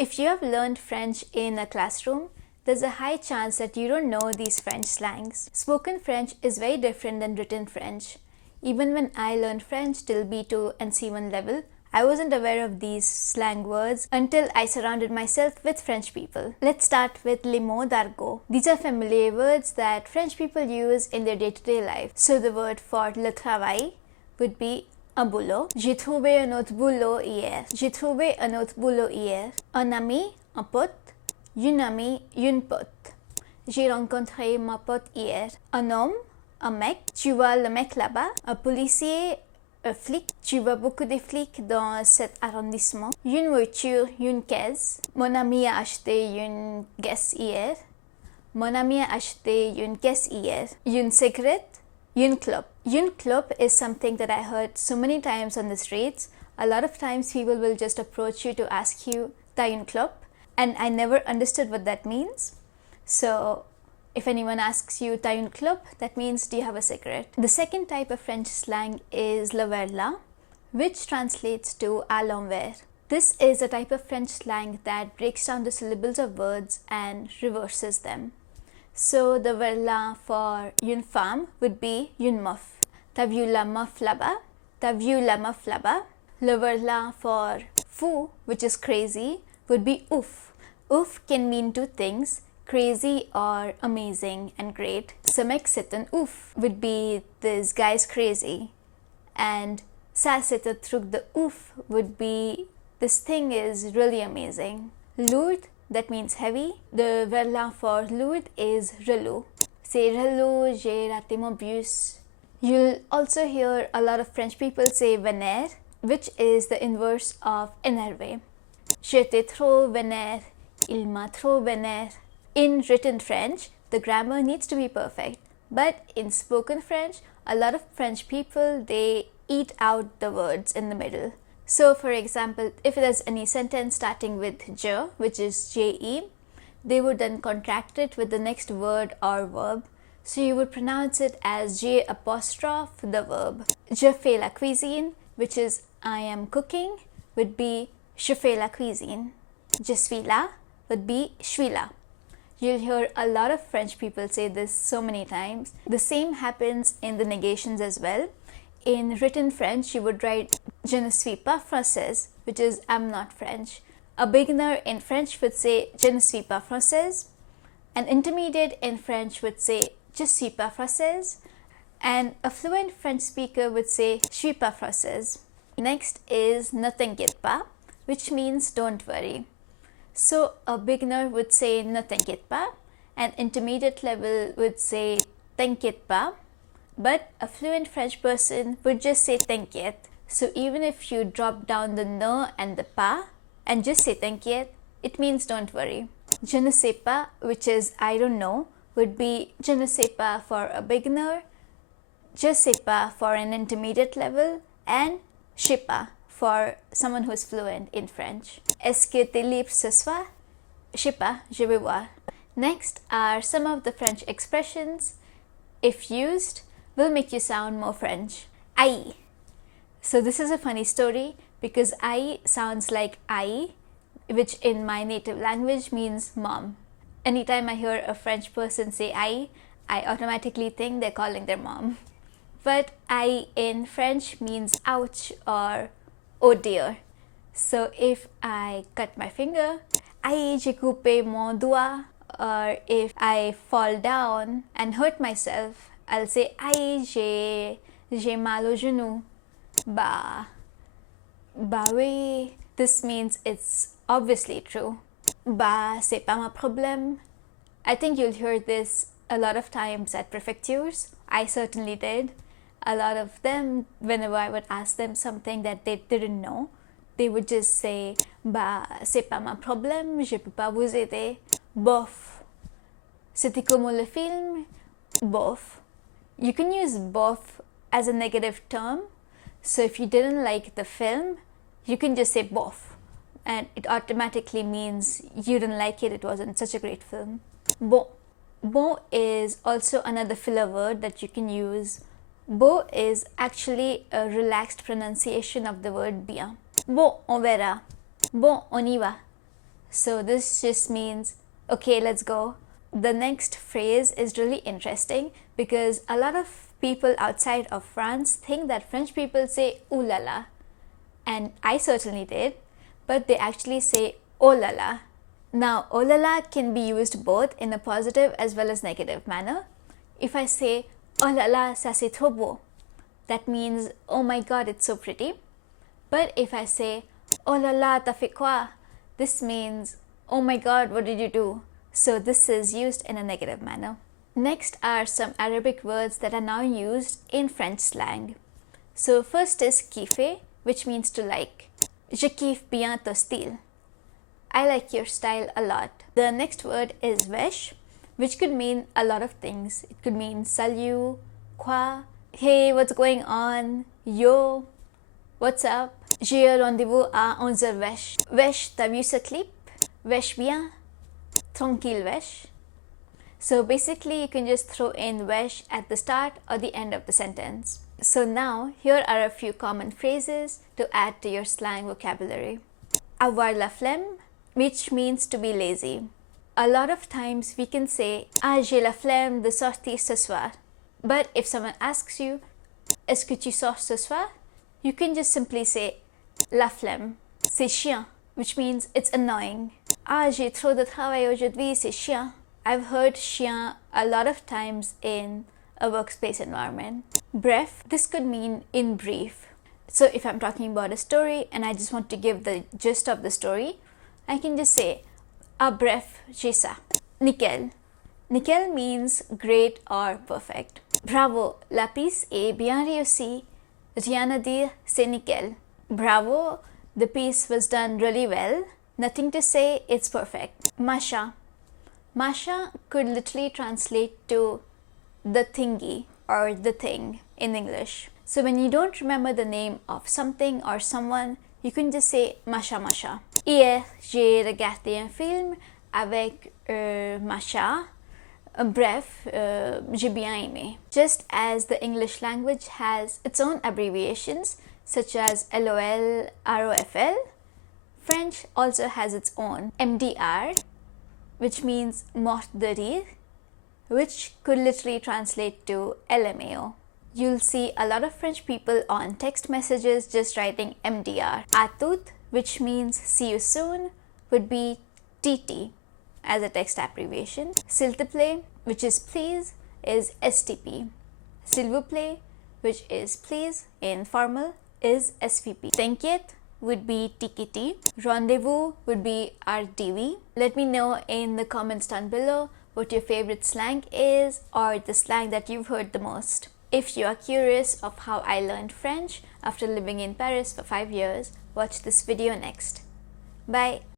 If you have learned French in a classroom, there's a high chance that you don't know these French slangs. Spoken French is very different than written French. Even when I learned French till B2 and C1 level, I wasn't aware of these slang words until I surrounded myself with French people. Let's start with les mots d'argot. These are familiar words that French people use in their day-to-day life. So the word for le travail would be un boulot. J'ai trouvé un autre boulot hier. J'ai trouvé un autre boulot hier. Un ami, un pote. Une amie, une pote. J'ai rencontré ma pote hier. Un homme, un mec. Tu vois le mec là-bas. Un policier, un flic. Tu vois beaucoup de flics dans cet arrondissement. Une voiture, une caisse. Mon ami a acheté une caisse hier. Mon ami a acheté une caisse hier. Une cigarette, une clope. Une clope is something that I heard so many times on the streets. A lot of times people will just approach you to ask you, "T'as une clope?" And I never understood what that means. So if anyone asks you, "T'as une clope?" that means, do you have a cigarette? The second type of French slang is le Verlan, which translates to à l'envers. This is a type of French slang that breaks down the syllables of words and reverses them. So the Verlan for une femme would be une meuf. T'as vu la meuf là-bas? T'as vu la meuf là-bas? Le Verlan for fou, which is crazy, would be ouf. Ouf can mean two things, crazy or amazing and great. Ce mec c'est un ouf would be this guy's crazy. And ça c'est un truc de ouf would be this thing is really amazing. Lourd, that means heavy. The Verlan for lourd is relou. C'est relou, j'ai raté mon bus. You'll also hear a lot of French people say vénère, which is the inverse of énervé. J'étais trop vénère. Il m'a trop vénère. In written French, the grammar needs to be perfect. But in spoken French, a lot of French people, they eat out the words in the middle. So for example, if there's any sentence starting with je, which is je, they would then contract it with the next word or verb. So you would pronounce it as je apostrophe the verb. Je fais la cuisine, which is I am cooking, would be je fais la cuisine. Je suis là would be je suis là. You'll hear a lot of French people say this so many times. The same happens in the negations as well. In written French, you would write je ne suis pas française, which is I'm not French. A beginner in French would say je ne suis pas française. An intermediate in French would say je suis pas française. And a fluent French speaker would say je suis pas française. Next is ne t'inquiète pas, which means don't worry. So a beginner would say ne t'inquiète pas, an intermediate level would say t'inquiète pas, but a fluent French person would just say t'inquiète. So even if you drop down the ne and the pas and just say t'inquiète, it means don't worry. Je ne sais pas, which is I don't know, would be je ne sais pas for a beginner, je sais pas for an intermediate level, and je sais pas for someone who is fluent in French. Est-ce que t'es libre ce soir? Je sais pas, je vais voir. Next are some of the French expressions, if used, will make you sound more French. Aïe. So this is a funny story because aïe sounds like aïe, which in my native language means mom. Anytime I hear a French person say aïe, I automatically think they're calling their mom. But aïe in French means ouch or oh dear. So if I cut my finger, aïe, j'ai coupé mon doigt. Or if I fall down and hurt myself, I'll say aïe, j'ai mal au genou. Bah oui. This means it's obviously true. Bah, c'est pas mon problème. I think you'll hear this a lot of times at prefectures. I certainly did. A lot of them, whenever I would ask them something that they didn't know, they would just say, bah, c'est pas mon problème, je peux pas vous aider. Bof. C'était comment le film? Bof. You can use bof as a negative term. So if you didn't like the film, you can just say bof. And it automatically means you didn't like it, it wasn't such a great film. Bon. Bon is also another filler word that you can use. Beau is actually a relaxed pronunciation of the word bien. Bon, on verra. Bon, on y va. So this just means, okay, let's go. The next phrase is really interesting because a lot of people outside of France think that French people say ooh la la, and I certainly did, but they actually say oh la la. Now, oh la la can be used both in a positive as well as negative manner. If I say oh la la, ça c'est trop beau, that means oh my god, it's so pretty. But if I say oh la la, t'as fait quoi, this means oh my god, what did you do? So this is used in a negative manner. Next are some Arabic words that are now used in French slang. So first is kiffer, which means to like. Je kiffe bien ton style. I like your style a lot. The next word is wesh, which could mean a lot of things. It could mean salut, quoi, hey, what's going on, yo, what's up, j'ai un rendez-vous à 11h wesh. Wesh, t'as vu ce clip? Wesh bien, tranquille wesh. So basically you can just throw in wesh at the start or the end of the sentence. So now here are a few common phrases to add to your slang vocabulary. Avoir la flemme, which means to be lazy. A lot of times we can say, ah, j'ai la flemme de sortir ce soir. But if someone asks you, est-ce que tu sors ce soir? You can just simply say, la flemme, c'est chiant, which means it's annoying. Ah, j'ai trop de travail aujourd'hui, c'est chiant. I've heard chiant a lot of times in a workspace environment. Bref, this could mean in brief. So if I'm talking about a story and I just want to give the gist of the story, I can just say, ah bref, j'ai ça. Nickel. Nickel means great or perfect. Bravo, la pièce est bien réussie. Rien à dire, c'est nickel. Bravo, the piece was done really well. Nothing to say, it's perfect. Masha. Masha could literally translate to the thingy or the thing in English. So when you don't remember the name of something or someone, you can just say Masha Masha. Hier, j'ai regardé un film avec Masha. Bref, j'ai bien aimé. Just as the English language has its own abbreviations such as LOL, ROFL, French also has its own MDR, which means mort de rire, which could literally translate to LMAO. You'll see a lot of French people on text messages just writing MDR. À tout, which means see you soon, would be TT as a text abbreviation. S'il te plaît, which is please, is STP. S'il vous plaît, which is please in formal, is SVP. T'inquiète would be TKT. Rendezvous would be RDV. Let me know in the comments down below what your favorite slang is or the slang that you've heard the most. If you are curious of how I learned French after living in Paris for 5 years, watch this video next. Bye!